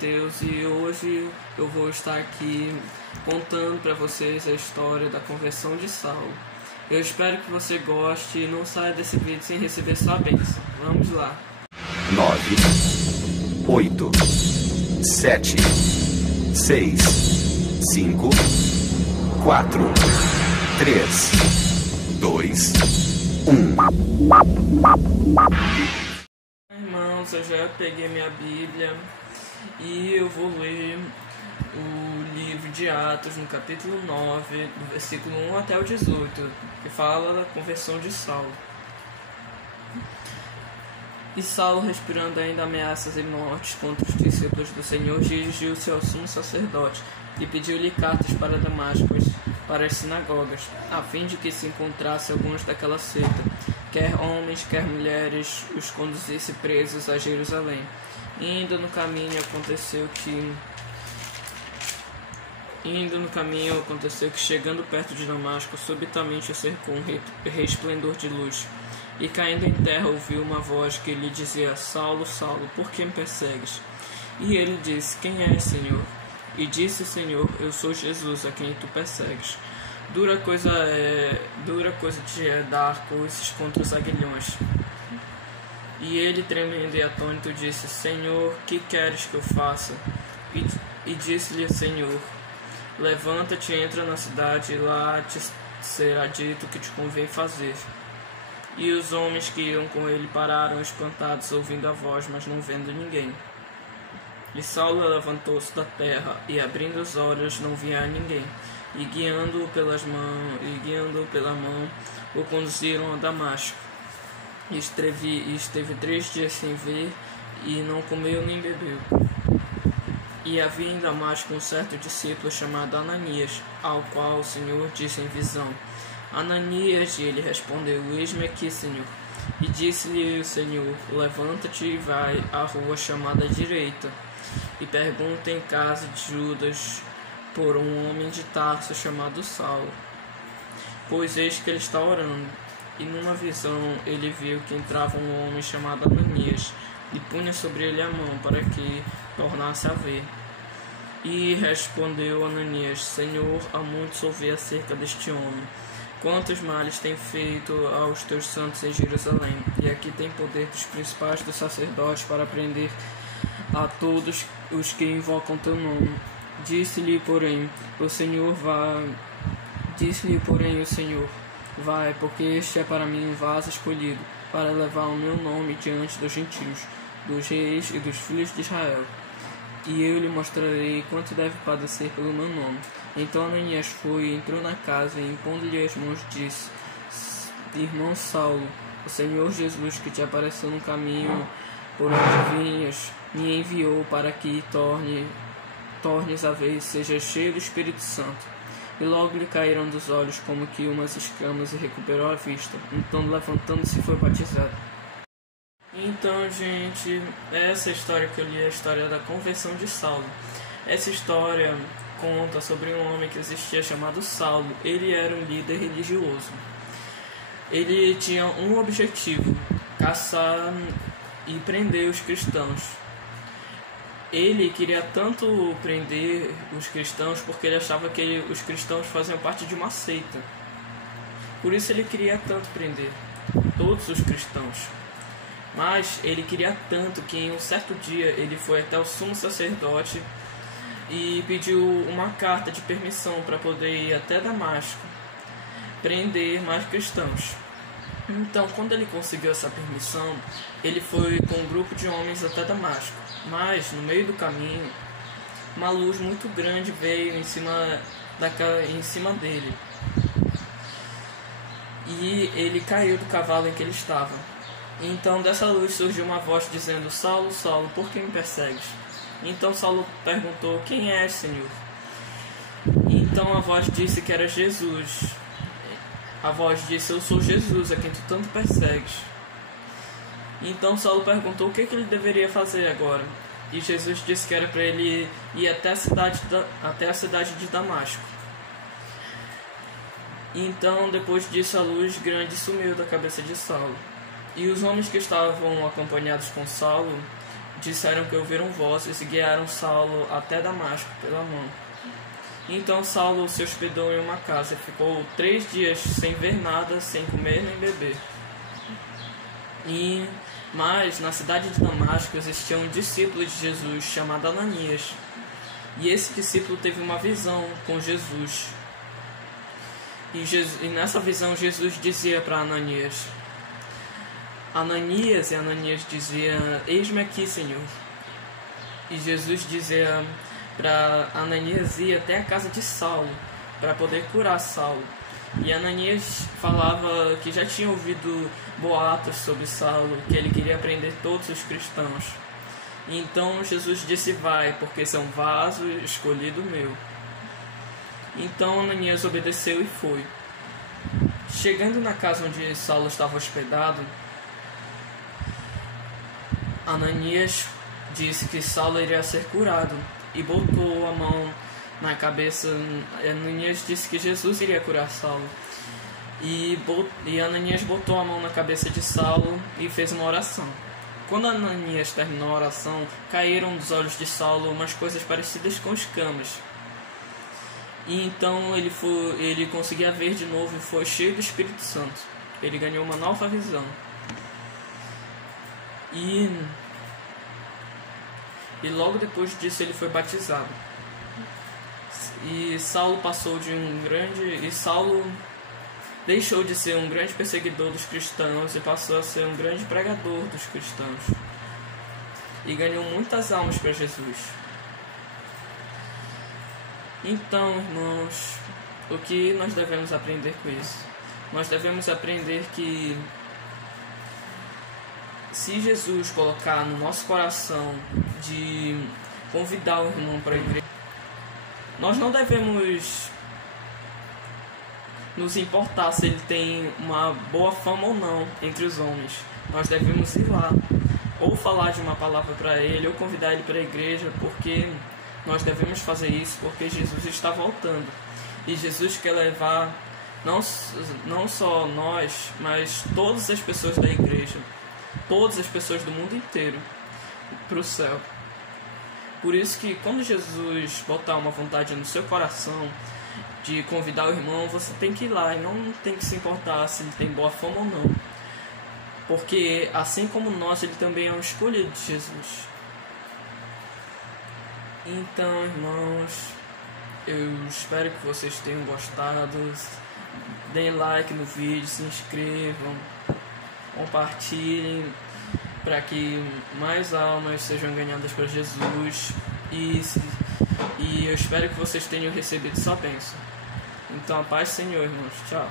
Mateus e hoje eu vou estar aqui contando para vocês a história da conversão de Saulo. Eu espero que você goste e não saia desse vídeo sem receber sua bênção. Vamos lá. 9, 8, 7, 6, 5, 4, 3, 2, 1. Irmãos, eu já peguei minha Bíblia e eu vou ler o livro de Atos no capítulo 9, do versículo 1 até o 18, que fala da conversão de Saulo. E Saulo, respirando ainda ameaças e mortes contra os discípulos do Senhor, dirigiu-se ao sumo sacerdote e pediu-lhe cartas para Damasco, para as sinagogas, a fim de que se encontrasse alguns daquela seita, quer homens, quer mulheres, os conduzisse presos a Jerusalém. Indo no caminho aconteceu que, chegando perto de Damasco, subitamente o cercou um resplendor de luz. E caindo em terra ouviu uma voz que lhe dizia: Saulo, Saulo, por que me persegues? E ele disse: Quem és, Senhor? E disse o Senhor: Eu sou Jesus, a quem tu persegues. Dura coisa te é dar coices contra os aguilhões. E ele, tremendo e atônito, disse: Senhor, que queres que eu faça? E disse-lhe o Senhor: Levanta-te, entra na cidade, e lá te será dito o que te convém fazer. E os homens que iam com ele pararam espantados, ouvindo a voz, mas não vendo ninguém. E Saulo levantou-se da terra, e abrindo os olhos, não via ninguém. E guiando-o pela mão, o conduziram a Damasco. E esteve 3 dias sem ver, e não comeu nem bebeu. E havia em Damasco um certo discípulo chamado Ananias, ao qual o Senhor disse em visão: Ananias, e ele respondeu: Eis-me aqui, Senhor. E disse-lhe o Senhor: Levanta-te e vai à rua chamada Direita, e pergunta em casa de Judas por um homem de Tarso chamado Saulo, pois eis que ele está orando. E numa visão ele viu que entrava um homem chamado Ananias, e punha sobre ele a mão para que tornasse a ver. E respondeu Ananias: Senhor, há muitos ouvi acerca deste homem, quantos males tem feito aos teus santos em Jerusalém, e aqui tem poder dos principais dos sacerdotes para prender a todos os que invocam teu nome. Disse-lhe, porém, o Senhor, vai, porque este é para mim um vaso escolhido, para levar o meu nome diante dos gentios, dos reis e dos filhos de Israel. E eu lhe mostrarei quanto deve padecer pelo meu nome. Então Ananias foi, entrou na casa e, impondo-lhe as mãos, disse: Irmão Saulo, o Senhor Jesus, que te apareceu no caminho por onde vinhas, me enviou para que tornes a ver e sejas cheio do Espírito Santo. E logo lhe caíram dos olhos como que umas escamas e recuperou a vista. Então, levantando-se, foi batizado. Então, gente, essa história que eu li é a história da conversão de Saulo. Essa história conta sobre um homem que existia chamado Saulo. Ele era um líder religioso. Ele tinha um objetivo: caçar e prender os cristãos. Ele queria tanto prender os cristãos porque ele achava que os cristãos faziam parte de uma seita. Por isso ele queria tanto prender todos os cristãos. Mas ele queria tanto que em um certo dia ele foi até o sumo sacerdote e pediu uma carta de permissão para poder ir até Damasco, prender mais cristãos. Então, quando ele conseguiu essa permissão, ele foi com um grupo de homens até Damasco. Mas, no meio do caminho, uma luz muito grande veio em cima dele. E ele caiu do cavalo em que ele estava. Então, dessa luz surgiu uma voz dizendo: Saulo, Saulo, por que me persegues? Então Saulo perguntou: Quem és, Senhor? Então a voz disse que era Jesus. A voz disse: Eu sou Jesus, a quem tu tanto persegues. Então Saulo perguntou o que ele deveria fazer agora. E Jesus disse que era para ele ir até a cidade de Damasco. Então, depois disso, a luz grande sumiu da cabeça de Saulo. E os homens que estavam acompanhados com Saulo disseram que ouviram vozes e guiaram Saulo até Damasco pela mão. Então Saulo se hospedou em uma casa e ficou 3 dias sem ver nada, sem comer nem beber. Mas na cidade de Damasco existia um discípulo de Jesus chamado Ananias. E esse discípulo teve uma visão com Jesus. E nessa visão Jesus dizia para Ananias: Ananias, e Ananias dizia: eis-me aqui, Senhor. E Jesus dizia para Ananias ir até a casa de Saulo para poder curar Saulo. E Ananias falava que já tinha ouvido boatos sobre Saulo, que ele queria prender todos os cristãos. E então Jesus disse: vai, porque são vaso escolhido meu. Então Ananias obedeceu e foi. Chegando na casa onde Saulo estava hospedado, Ananias disse que Saulo iria ser curado e botou a mão na cabeça. Ananias disse que Jesus iria curar Saulo. E Ananias botou a mão na cabeça de Saulo e fez uma oração. Quando Ananias terminou a oração, caíram dos olhos de Saulo umas coisas parecidas com escamas. E então ele conseguia ver de novo e foi cheio do Espírito Santo. Ele ganhou uma nova visão. E logo depois disso ele foi batizado. E Saulo deixou de ser um grande perseguidor dos cristãos e passou a ser um grande pregador dos cristãos. E ganhou muitas almas para Jesus. Então, irmãos, o que nós devemos aprender com isso? Nós devemos aprender que se Jesus colocar no nosso coração de convidar o irmão para a igreja, nós não devemos nos importar se ele tem uma boa fama ou não entre os homens. Nós devemos ir lá, ou falar de uma palavra para ele, ou convidar ele para a igreja, porque nós devemos fazer isso porque Jesus está voltando. E Jesus quer levar não só nós, mas todas as pessoas da igreja, todas as pessoas do mundo inteiro, para o céu. Por isso que quando Jesus botar uma vontade no seu coração de convidar o irmão, você tem que ir lá e não tem que se importar se ele tem boa fama ou não. Porque assim como nós, ele também é um escolhido de Jesus. Então, irmãos, eu espero que vocês tenham gostado. Deem like no vídeo, se inscrevam, compartilhem para que mais almas sejam ganhadas para Jesus. E eu espero que vocês tenham recebido sua bênção. Então, a paz do Senhor, irmãos. Tchau.